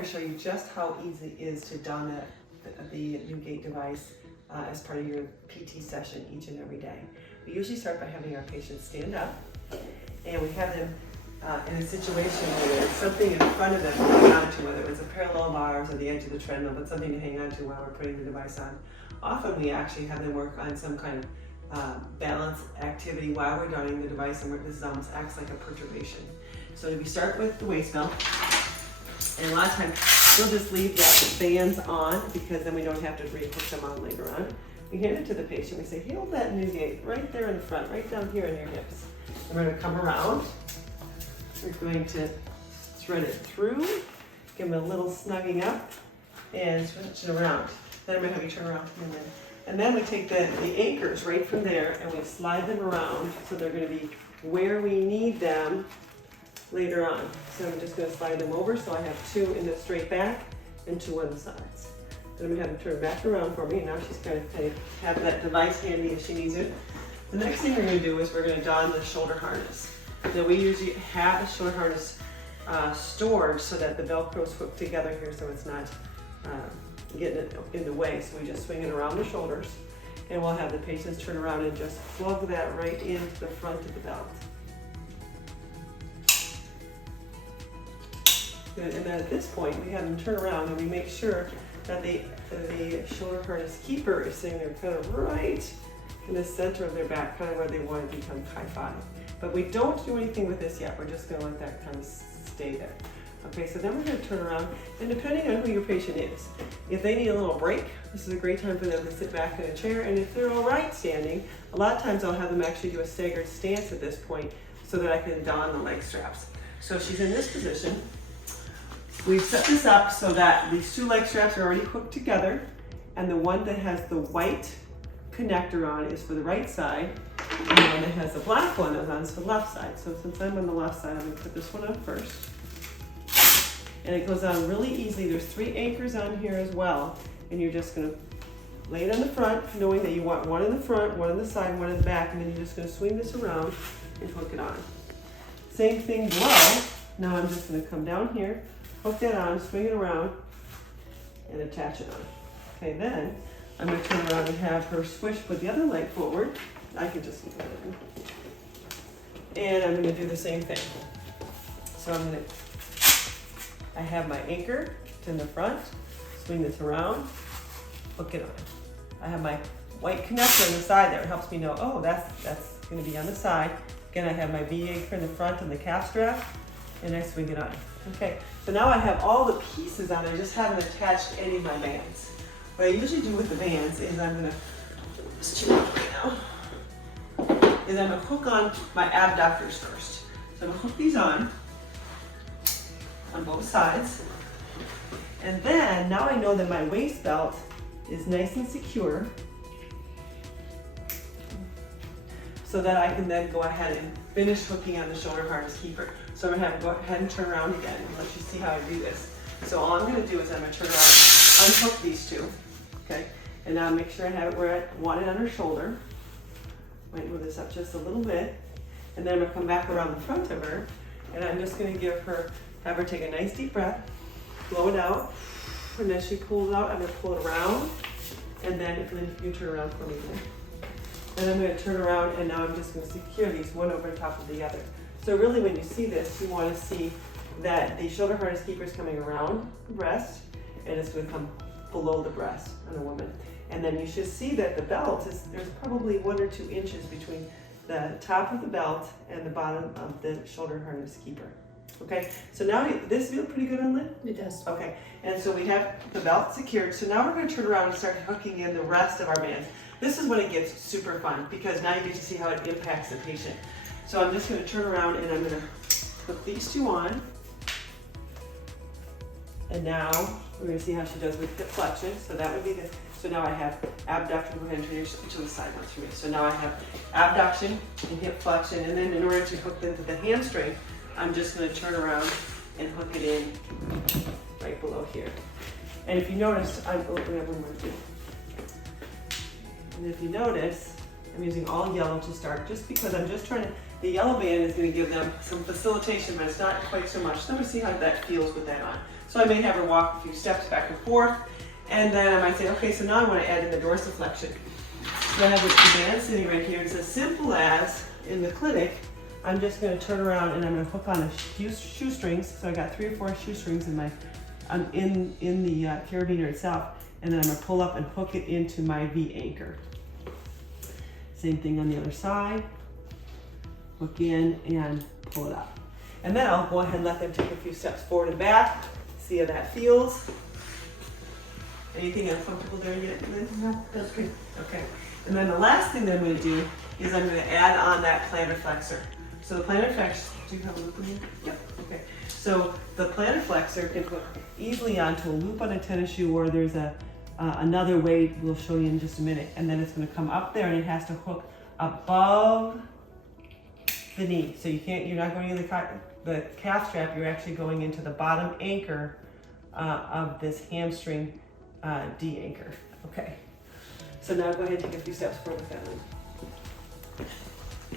going to show you just how easy it is to don the NewGait device as part of your PT session each and every day. We usually start by having our patients stand up, and we have them in a situation where there's something in front of them to hang on to, whether it's a parallel bars or the edge of the treadmill, but something to hang on to while we're putting the device on. Often we actually have them work on some kind of balance activity while we're donning the device, and this almost acts like a perturbation. So we start with the waist belt, and a lot of times we'll just leave the bands on because then we don't have to re-hook them on later on. We hand it to the patient, we say, hold that NewGait right there in the front, right down here in your hips. And we're going to come around. We're going to thread it through, give them a little snugging up, and switch it around. Then I'm going to have you turn around for a minute. And then we take the anchors right from there and we slide them around so they're going to be where we need them later on. So I'm just going to slide them over so I have 2 in the straight back and 2 on the sides. Then I'm going to have them turn back around for me. Now she's going to have that device handy if she needs it. The next thing we're going to do is we're going to don the shoulder harness. Now we usually have the shoulder harness stored so that the Velcro is hooked together here so it's not getting it in the way. So we just swing it around the shoulders, and we'll have the patients turn around and just plug that right into the front of the belt. Good. And then at this point we have them turn around and we make sure that the shoulder harness keeper is sitting there kind of right in the center of their back, kind of where they want to become high-five. But we don't do anything with this yet. We're just going to let that kind of stay there. Okay, so then we're going to turn around, and depending on who your patient is, if they need a little break, this is a great time for them to sit back in a chair, and if they're all right standing, a lot of times I'll have them actually do a staggered stance at this point so that I can don the leg straps. So she's in this position. We've set this up so that these 2 leg straps are already hooked together, and the one that has the white connector on is for the right side, and the one that has the black one is for the left side. So since I'm on the left side, I'm going to put this one on first. And it goes on really easily. There's 3 anchors on here as well. And you're just going to lay it on the front, knowing that you want 1 in the front, 1 on the side, 1 in the back, and then you're just going to swing this around and hook it on. Same thing below. Now I'm just going to come down here, hook that on, swing it around, and attach it on. Okay, then I'm going to turn around and have her swish, put the other leg forward. I can just leave that in. And I'm going to do the same thing. So I have my anchor in the front, swing this around, hook it on. I have my white connector on the side there. It helps me know, oh, that's going to be on the side. Again, I have my V anchor in the front and the calf strap, and I swing it on. Okay, so now I have all the pieces on. I just haven't attached any of my bands. What I usually do with the bands is I'm going to, just chew up right now, is I'm going to hook on my abductors first. So I'm going to hook these on both sides. And then now I know that my waist belt is nice and secure so that I can then go ahead and finish hooking on the shoulder harness keeper. So I'm going to go ahead and turn around again and let you see how I do this. So all I'm going to do is I'm going to turn around, unhook these 2, okay? And now make sure I have it where I want it on her shoulder. Might move this up just a little bit. And then I'm going to come back around the front of her, and I'm just going to have her take a nice deep breath, blow it out, and then she pulls out, I'm going to pull it around, and then you turn around for me there. And I'm going to turn around, and now I'm just going to secure these one over top of the other. So really when you see this, you want to see that the shoulder harness keeper is coming around the breast, and it's going to come below the breast on a woman. And then you should see that the belt there's probably 1 or 2 inches between the top of the belt and the bottom of the shoulder harness keeper. Okay, so now this feels pretty good on Lynn? It does. Okay, and so we have the belt secured. So now we're going to turn around and start hooking in the rest of our bands. This is when it gets super fun because now you get to see how it impacts the patient. So I'm just going to turn around and I'm going to put these 2 on. And now we're going to see how she does with hip flexion. So that would be this. So now I have abduction. Go ahead and turn each of the side ones for me. So now I have abduction and hip flexion. And then in order to hook into the hamstring, I'm just going to turn around and hook it in right below here. And if you notice, we have one more too. And if you notice, I'm using all yellow to start just because I'm just trying to, the yellow band is going to give them some facilitation, but it's not quite so much. So I'm going to see how that feels with that on. So I may have her walk a few steps back and forth, and then I might say, okay, so now I want to add in the dorsiflexion. So I have this band sitting right here. It's as simple as, in the clinic, I'm just going to turn around and I'm going to hook on a shoestrings. So I got 3 or 4 shoestrings in my, in the carabiner itself, and then I'm going to pull up and hook it into my V anchor. Same thing on the other side. Hook in and pull it up. And then I'll go ahead and let them take a few steps forward and back. See how that feels. Anything uncomfortable there yet, Lynn? No, that's good. Okay. And then the last thing that I'm going to do is I'm going to add on that plantar flexor. So the plantar flexor, do you have a loop in here? Yep. Okay. So the plantar flexor can hook easily onto a loop on a tennis shoe, or there's another way we'll show you in just a minute. And then it's going to come up there and it has to hook above the knee. So you're not going into the calf strap, you're actually going into the bottom anchor of this hamstring D anchor. Okay. So now go ahead and take a few steps forward with that one.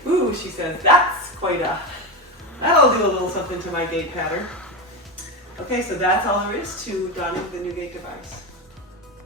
Ooh, she says, that's that'll do a little something to my gait pattern. Okay, so that's all there is to donning the NewGait device.